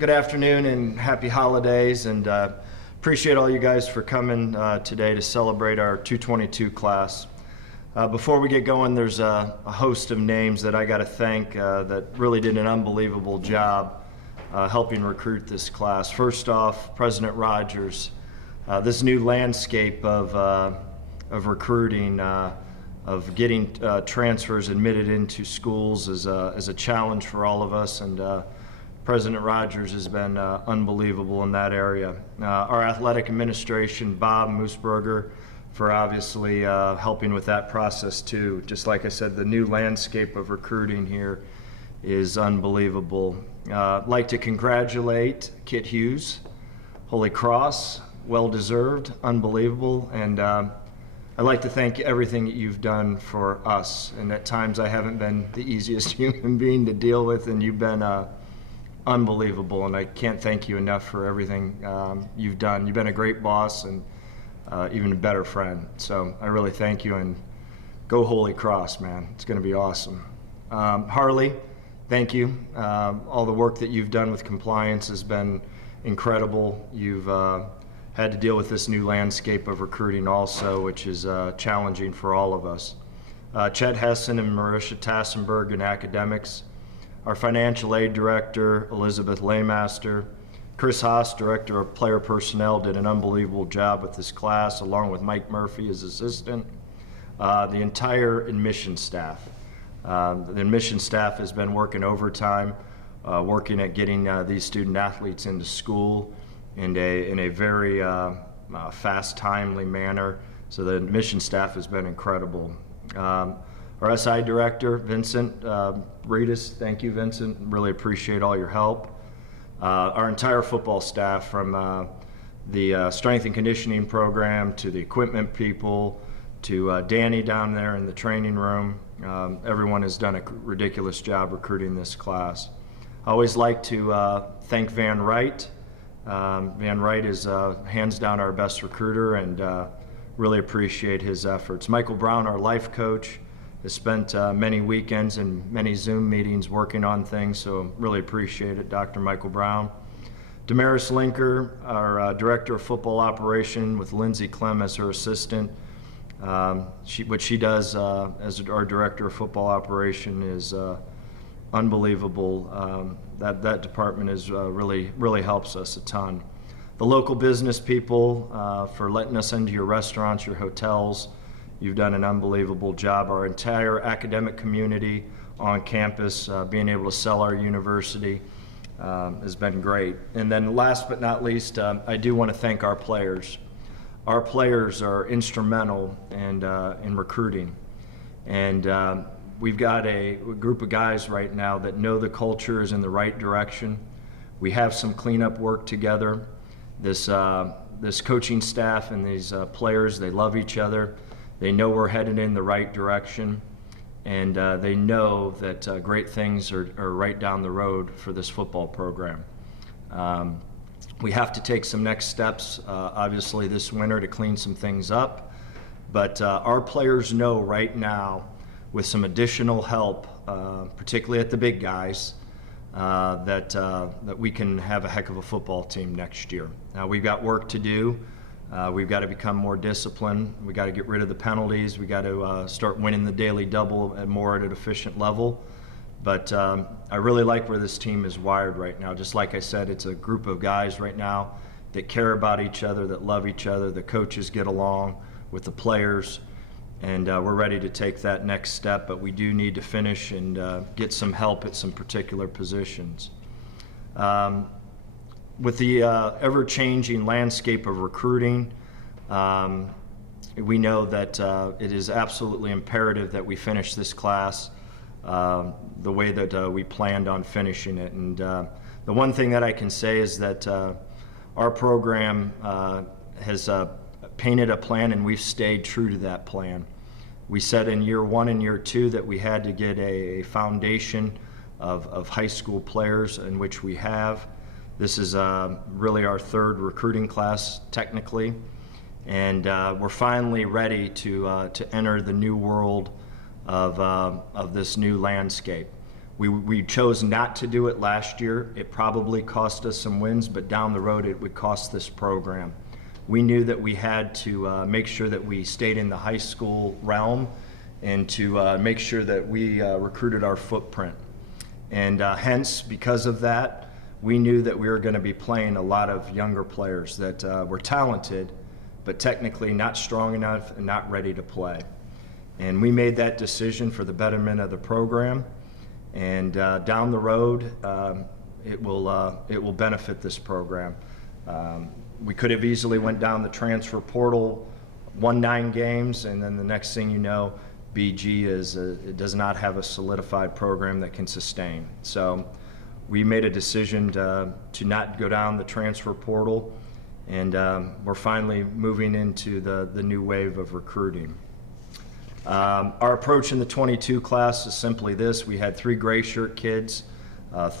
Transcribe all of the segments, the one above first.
Good afternoon and happy holidays, and appreciate all you guys for coming today to celebrate our 222 class. Before we get going, there's a host of names that I got to thank that really did an unbelievable job helping recruit this class. First off, President Rogers. This new landscape of recruiting, of getting transfers admitted into schools is a challenge for all of us, and President Rogers has been unbelievable in that area. Our athletic administration, Bob Moosberger, for obviously helping with that process too. Just like I said, the new landscape of recruiting here is unbelievable. I'd like to congratulate Kit Hughes, Holy Cross, well-deserved, unbelievable, and I'd like to thank everything that you've done for us. And at times I haven't been the easiest human being to deal with, and you've been unbelievable, and I can't thank you enough for everything you've done. You've been a great boss and even a better friend. So I really thank you, and go Holy Cross, man. It's going to be awesome. Harley, thank you. All the work that you've done with compliance has been incredible. You've had to deal with this new landscape of recruiting also, which is challenging for all of us. Chet Hessen and Marisha Tassenberg in academics. Our financial aid director, Elizabeth Laymaster. Chris Haas, director of player personnel, did an unbelievable job with this class, along with Mike Murphy as assistant. The entire admissions staff. The admissions staff has been working overtime, working at getting these student athletes into school in a very fast, timely manner. So the admissions staff has been incredible. Our SI director, Vincent Reedus, thank you, Vincent. Really appreciate all your help. Our entire football staff, from the strength and conditioning program to the equipment people to Danny down there in the training room. Everyone has done a ridiculous job recruiting this class. I always like to thank Van Wright. Van Wright is hands down our best recruiter, and really appreciate his efforts. Michael Brown, our life coach, has spent many weekends and many Zoom meetings working on things, so really appreciate it, Dr. Michael Brown. Damaris Linker, our director of football operation, with Lindsay Clem as her assistant. What she does as our director of football operation is unbelievable. That department is really helps us a ton. The local business people for letting us into your restaurants, your hotels. You've done an unbelievable job. Our entire academic community on campus, being able to sell our university has been great. And then last but not least, I do want to thank our players. Our players are instrumental in recruiting. And we've got a group of guys right now that know the culture is in the right direction. We have some cleanup work together. This coaching staff and these players, they love each other. They know we're headed in the right direction, and they know that great things are right down the road for this football program. We have to take some next steps, obviously, this winter to clean some things up, but our players know right now, with some additional help, particularly at the big guys, that we can have a heck of a football team next year. Now, we've got work to do. We've got to become more disciplined. We've got to get rid of the penalties. We've got to start winning the daily double at an efficient level. But I really like where this team is wired right now. Just like I said, it's a group of guys right now that care about each other, that love each other. The coaches get along with the players, and we're ready to take that next step. But we do need to finish and get some help at some particular positions. With the ever-changing landscape of recruiting, we know that it is absolutely imperative that we finish this class the way that we planned on finishing it. And the one thing that I can say is that our program has painted a plan, and we've stayed true to that plan. We said in year one and year two that we had to get a foundation of high school players, in which we have. This is really our third recruiting class, technically, and we're finally ready to enter the new world of this new landscape. We chose not to do it last year. It probably cost us some wins, but down the road it would cost this program. We knew that we had to make sure that we stayed in the high school realm and to make sure that we recruited our footprint. And hence, because of that, we knew that we were going to be playing a lot of younger players that were talented, but technically not strong enough and not ready to play. And we made that decision for the betterment of the program. And down the road, it will benefit this program. We could have easily went down the transfer portal, won 9 games, and then the next thing you know, BG it does not have a solidified program that can sustain. So we made a decision to not go down the transfer portal, and we're finally moving into the new wave of recruiting. Our approach in the 22 class is simply this. We had 3 gray shirt kids.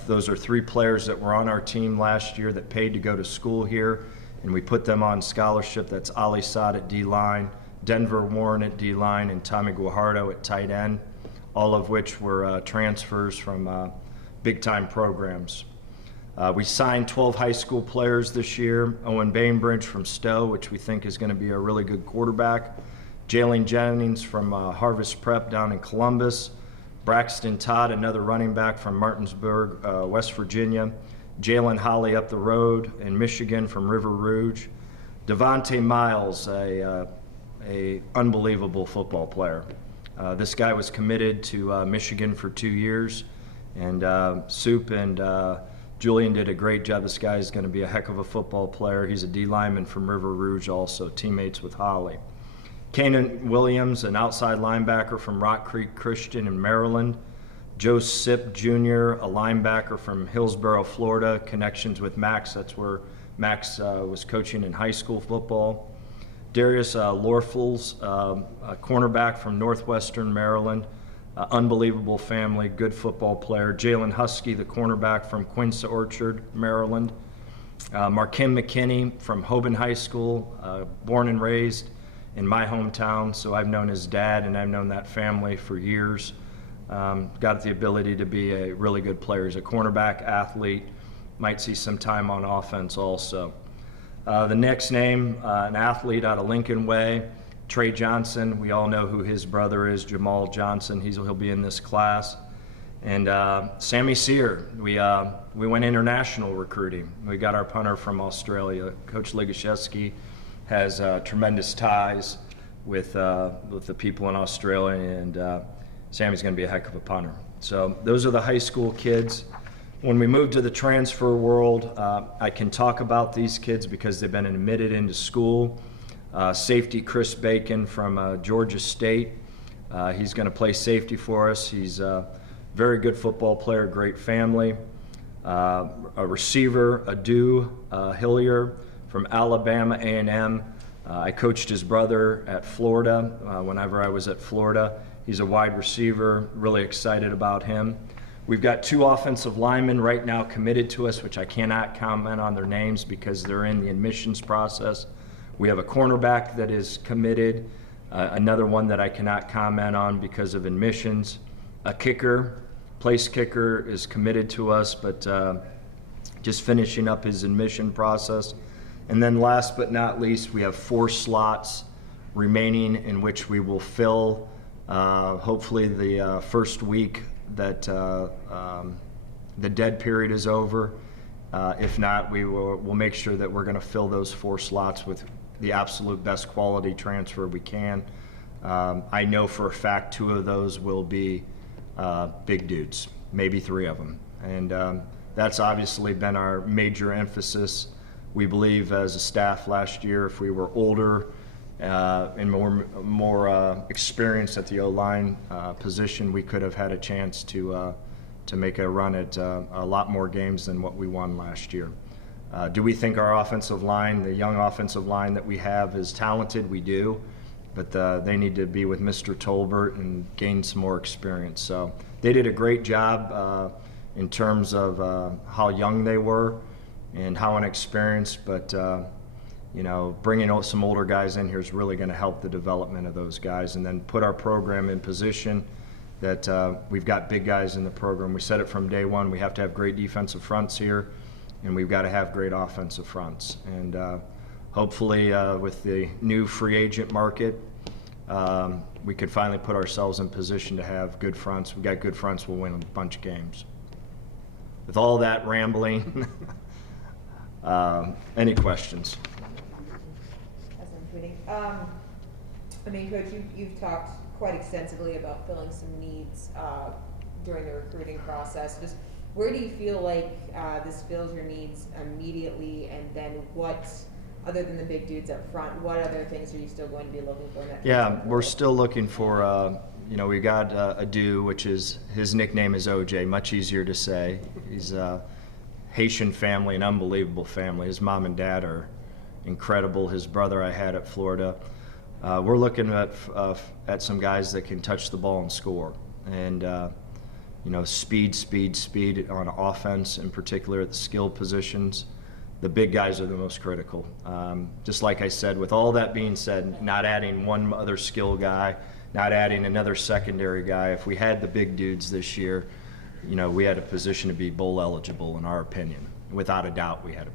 Those are 3 players that were on our team last year that paid to go to school here, and we put them on scholarship. That's Ali Saad at D-line, Denver Warren at D-line, and Tommy Guajardo at tight end, all of which were transfers from big-time programs. We signed 12 high school players this year. Owen Bainbridge from Stowe, which we think is going to be a really good quarterback. Jalen Jennings from Harvest Prep down in Columbus. Braxton Todd, another running back from Martinsburg, West Virginia. Jalen Holly up the road in Michigan from River Rouge. Devontae Miles, a unbelievable football player. This guy was committed to Michigan for 2 years, and Soup and Julian did a great job. This guy is going to be a heck of a football player. He's a D lineman from River Rouge, also teammates with Holly. Kanan Williams, an outside linebacker from Rock Creek Christian in Maryland. Joe Sipp Jr., a linebacker from Hillsborough, Florida, connections with Max. That's where Max was coaching in high school football. Darius Loeffler, a cornerback from Northwestern Maryland, unbelievable family, good football player. Jalen Husky, the cornerback from Quincy Orchard, Maryland. Markim McKinney from Hoban High School, born and raised in my hometown, so I've known his dad and I've known that family for years. Got the ability to be a really good player. He's a cornerback athlete, might see some time on offense also. The next name, an athlete out of Lincoln Way, Trey Johnson. We all know who his brother is, Jamal Johnson. He'll be in this class. And Sammy Sear, we went international recruiting. We got our punter from Australia. Coach Ligashevsky has tremendous ties with the people in Australia, and Sammy's going to be a heck of a punter. So those are the high school kids. When we move to the transfer world, I can talk about these kids because they've been admitted into school. Safety Chris Bacon from Georgia State. He's going to play safety for us. He's a very good football player, great family. A receiver, Adu Hillier from Alabama A&M. I coached his brother at Florida whenever I was at Florida. He's a wide receiver, really excited about him. We've got 2 offensive linemen right now committed to us, which I cannot comment on their names because they're in the admissions process. We have a cornerback that is committed, another one that I cannot comment on because of admissions. A kicker, place kicker, is committed to us, but just finishing up his admission process. And then last but not least, we have 4 slots remaining in which we will fill hopefully the first week that the dead period is over. If not, we'll make sure that we're going to fill those 4 slots with the absolute best quality transfer we can. I know for a fact 2 of those will be big dudes, maybe 3 of them. And that's obviously been our major emphasis. We believe as a staff last year, if we were older and more experienced at the O-line position, we could have had a chance to make a run at a lot more games than what we won last year. Do we think our offensive line, the young offensive line that we have, is talented? We do, but they need to be with Mr. Tolbert and gain some more experience. So they did a great job in terms of how young they were and how inexperienced, but bringing some older guys in here is really going to help the development of those guys, and then put our program in position that we've got big guys in the program. We said it from day one, we have to have great defensive fronts here, and we've got to have great offensive fronts. And hopefully with the new free agent market, we could finally put ourselves in position to have good fronts. We've got good fronts, we'll win a bunch of games. With all that rambling, any questions? I mean, Coach, you've talked quite extensively about filling some needs during the recruiting process. Just where do you feel like this fills your needs immediately, and then what, other than the big dudes up front, what other things are you still going to be looking for in that? Yeah, we're still looking for, we got a dude, which is, his nickname is OJ, much easier to say. He's a Haitian family, an unbelievable family. His mom and dad are incredible. His brother I had at Florida. We're looking at some guys that can touch the ball and score. And, speed on offense, in particular at the skill positions. The big guys are the most critical. Just like I said, with all that being said, not adding one other skill guy, not adding another secondary guy. If we had the big dudes this year, we had a position to be bowl eligible, in our opinion. Without a doubt, we had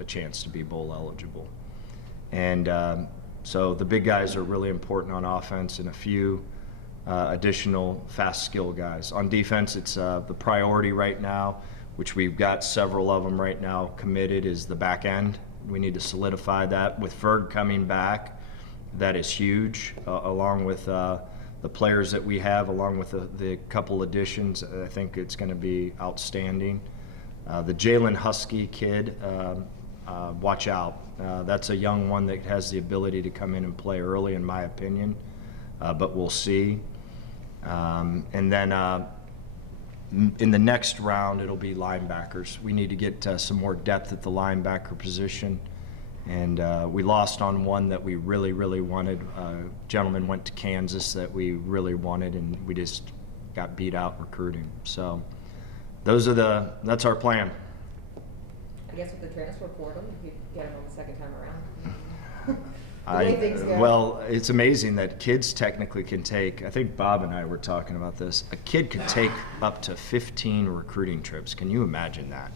a chance to be bowl eligible. And so the big guys are really important on offense, and a few additional fast skill guys. On defense, it's the priority right now, which we've got several of them right now committed, is the back end. We need to solidify that. With Ferg coming back, that is huge, along with the players that we have, along with the couple additions. I think it's going to be outstanding. The Jalen Husky kid, watch out. That's a young one that has the ability to come in and play early, in my opinion, but we'll see. And then in the next round, it'll be linebackers. We need to get some more depth at the linebacker position. And we lost on one that we really, really wanted. A gentleman went to Kansas that we really wanted, and we just got beat out recruiting. So that's our plan. I guess with the transfer portal, you could get them on the second time around. Well, it's amazing that kids technically can take, I think Bob and I were talking about this, a kid could take up to 15 recruiting trips. Can you imagine that?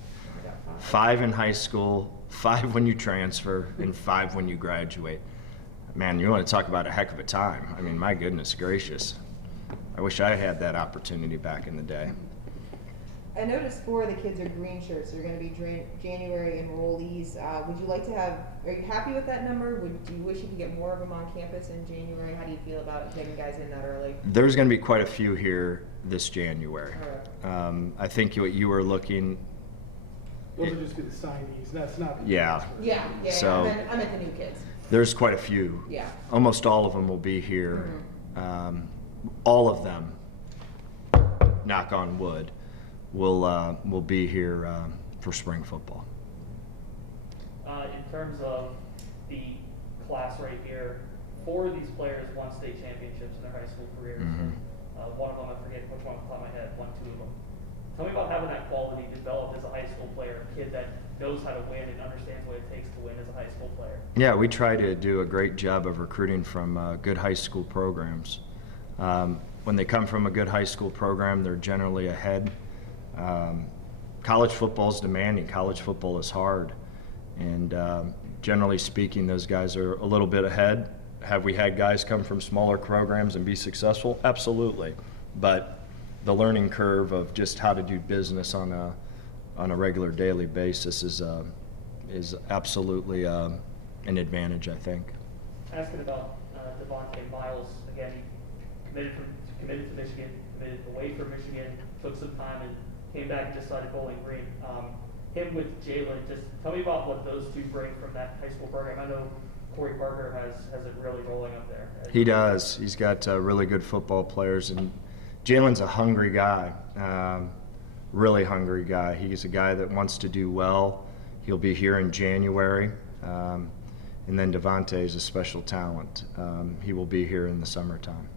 5 in high school, 5 when you transfer, and 5 when you graduate. Man, you want to talk about a heck of a time. I mean, my goodness gracious. I wish I had that opportunity back in the day. I noticed 4 of the kids are green shirts. They're going to be January enrollees. Would you like to have, are you happy with that number? Do you wish you could get more of them on campus in January? How do you feel about getting guys in that early? There's going to be quite a few here this January. Right. I think what you were looking. Those will just be the signees. That's not. Yeah. So, I meant the new kids. There's quite a few. Yeah. Almost all of them will be here. Mm-hmm. All of them, knock on wood, will be here for spring football. In terms of the class right here, 4 of these players won state championships in their high school careers. Mm-hmm. One of them, I forget which one off the top of my head, 1, 2 of them. Tell me about having that quality developed as a high school player, a kid that knows how to win and understands what it takes to win as a high school player. Yeah, we try to do a great job of recruiting from good high school programs. When they come from a good high school program, they're generally ahead. College football is demanding. College football is hard. And generally speaking, those guys are a little bit ahead. Have we had guys come from smaller programs and be successful? Absolutely. But the learning curve of just how to do business on a regular daily basis is absolutely an advantage, I think. Asking about Devontae Miles, again, he committed to Michigan, committed away from Michigan, took some time and came back and just started Bowling Green. Him with Jalen, just tell me about what those two bring from that high school program. I know Corey Parker has it really rolling up there. He does. He's got really good football players, and Jalen's a hungry guy, really hungry guy. He's a guy that wants to do well. He'll be here in January. And then Devontae is a special talent. He will be here in the summertime.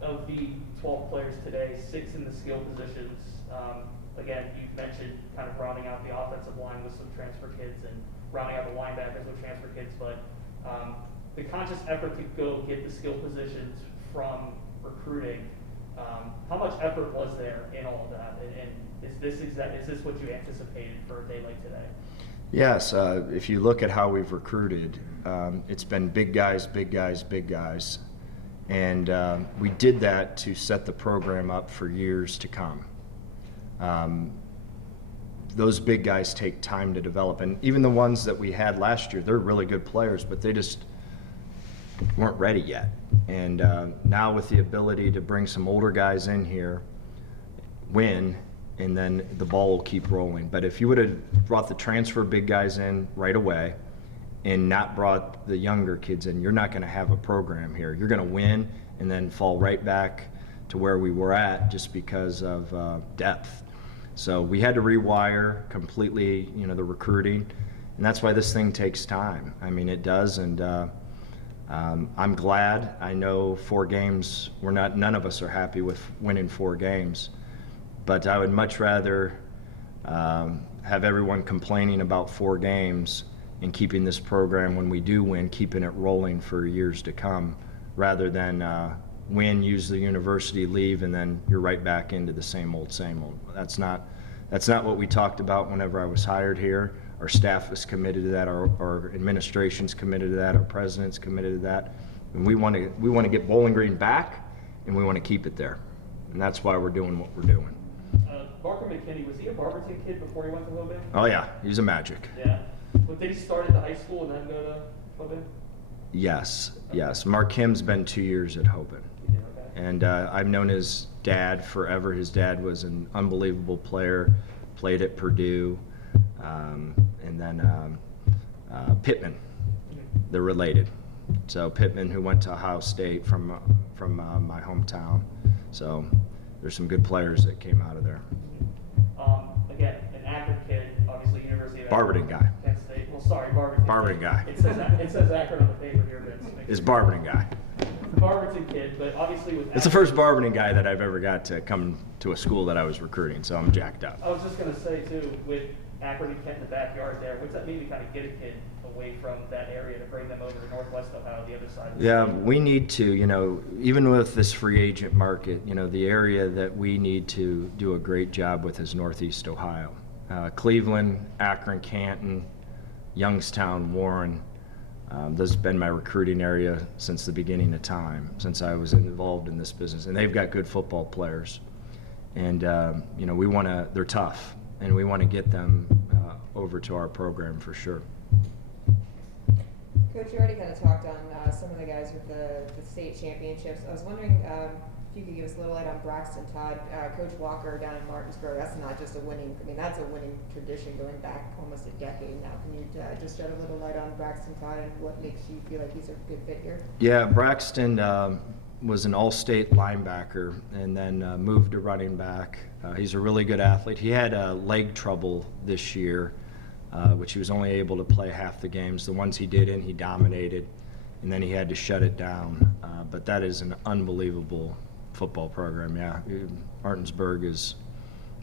Of the 12 players today, 6 in the skill positions. Again, you've mentioned kind of rounding out the offensive line with some transfer kids and rounding out the linebackers with transfer kids, but the conscious effort to go get the skill positions from recruiting. How much effort was there in all of that? And is this what you anticipated for a day like today? Yes, if you look at how we've recruited, it's been big guys, big guys, big guys. And we did that to set the program up for years to come. Those big guys take time to develop. And even the ones that we had last year, they're really good players, but they just weren't ready yet. And now with the ability to bring some older guys in here, win, and then the ball will keep rolling. But if you would have brought the transfer big guys in right away and not brought the younger kids in, you're not going to have a program here. You're going to win and then fall right back to where we were at just because of depth. So we had to rewire completely, the recruiting, and that's why this thing takes time. I mean, it does, and I'm glad. I know 4 games, none of us are happy with winning 4 games. But I would much rather have everyone complaining about 4 games and keeping this program, when we do win, keeping it rolling for years to come, rather than win, use the university, leave, and then you're right back into the same old, same old. That's not what we talked about whenever I was hired here. Our staff is committed to that. Our administration's committed to that. Our president's committed to that. And we want to get Bowling Green back, and we want to keep it there. And that's why we're doing what we're doing. Barker McKinney, was he a Barberton kid before he went to Hoban? Oh yeah, he's a Magic. Yeah. But did he start at the high school and then go to Hoban? Yes. Mark Kim's been 2 years at Hoban. Yeah, okay. And I've known his dad forever. His dad was an unbelievable player, played at Purdue, and then Pittman. They're related. So Pittman, who went to Ohio State from my hometown. So there's some good players that came out of there. Again, an Akron kid, obviously University of Barberton Akron, guy. Kent State. Well, sorry, Barberton. Barberton guy. It says Akron on the paper here, Vince. Is Barberton guy. Barberton kid, but obviously with It's the first Barberton guy that I've ever got to come to a school that I was recruiting, so I'm jacked up. I was just going to say, too, with Akron and Kent in the backyard there, what's that mean to kind of get a kid away from that area to bring them over to Northwest Ohio, the other side of the Yeah, state? we need to, even with this free agent market, the area that we need to do a great job with is Northeast Ohio. Cleveland, Akron, Canton, Youngstown, Warren. This has been my recruiting area since the beginning of time, since I was involved in this business. And they've got good football players. And, they're tough, and we want to get them over to our program for sure. Coach, you already kind of talked on some of the guys with the state championships. I was wondering if you could give us a little light on Braxton Todd. Coach Walker down in Martinsburg, that's not just that's a winning tradition going back almost a decade now. Can you just shed a little light on Braxton Todd and what makes you feel like he's a good fit here? Yeah, Braxton was an all-state linebacker and then moved to running back. He's a really good athlete. He had leg trouble this year, which he was only able to play half the games. The ones he did he dominated, and then he had to shut it down. But that is an unbelievable football program. Yeah, Martinsburg is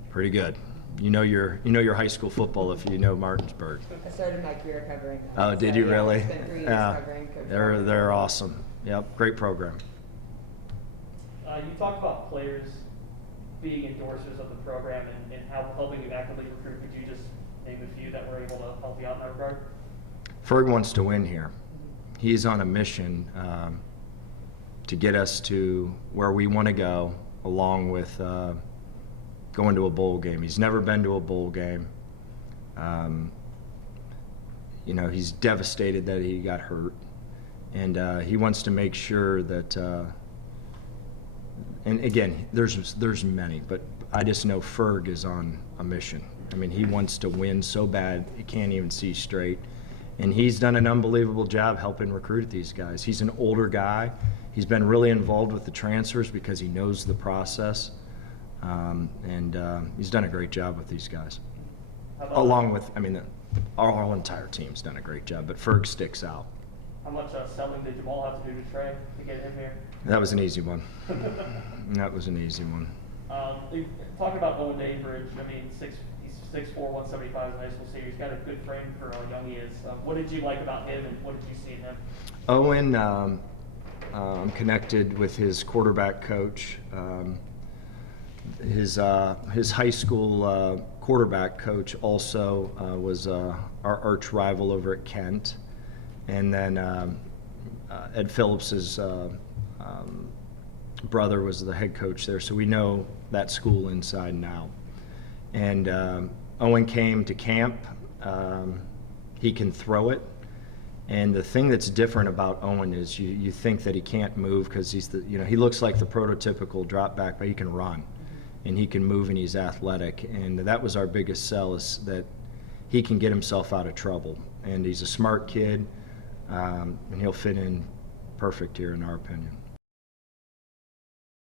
pretty good. You know your high school football if you know Martinsburg. I started my career covering them. Oh, did you really? I spent 3 years covering Coach Walker. They're awesome. Yep, great program. You talked about players being endorsers of the program and how helping you actively recruit. Could you just name a few that were able to help you out in that regard? Ferg wants to win here. He's on a mission to get us to where we want to go, along with going to a bowl game. He's never been to a bowl game. He's devastated that he got hurt, and he wants to make sure that. And again, there's many, but I just know Ferg is on a mission. I mean, he wants to win so bad he can't even see straight. And he's done an unbelievable job helping recruit these guys. He's an older guy. He's been really involved with the transfers because he knows the process. And he's done a great job with these guys. Along with, our entire team's done a great job, but Ferg sticks out. How much selling did Jamal have to do to Trey to get him here? That was an easy one. That was an easy one. Talking about Owen Daybridge, he's 6'4", 175 in high school senior. He's got a good frame for how young he is. What did you like about him, and what did you see in him? Owen, I'm connected with his quarterback coach. His high school quarterback coach also was our arch rival over at Kent. And then Ed Phillips's brother was the head coach there, so we know that school inside and out. And Owen came to camp. He can throw it. And the thing that's different about Owen is you think that he can't move because he's he looks like the prototypical drop back, but he can run and he can move and he's athletic. And that was our biggest sell, is that he can get himself out of trouble. And he's a smart kid, and he'll fit in perfect here in our opinion.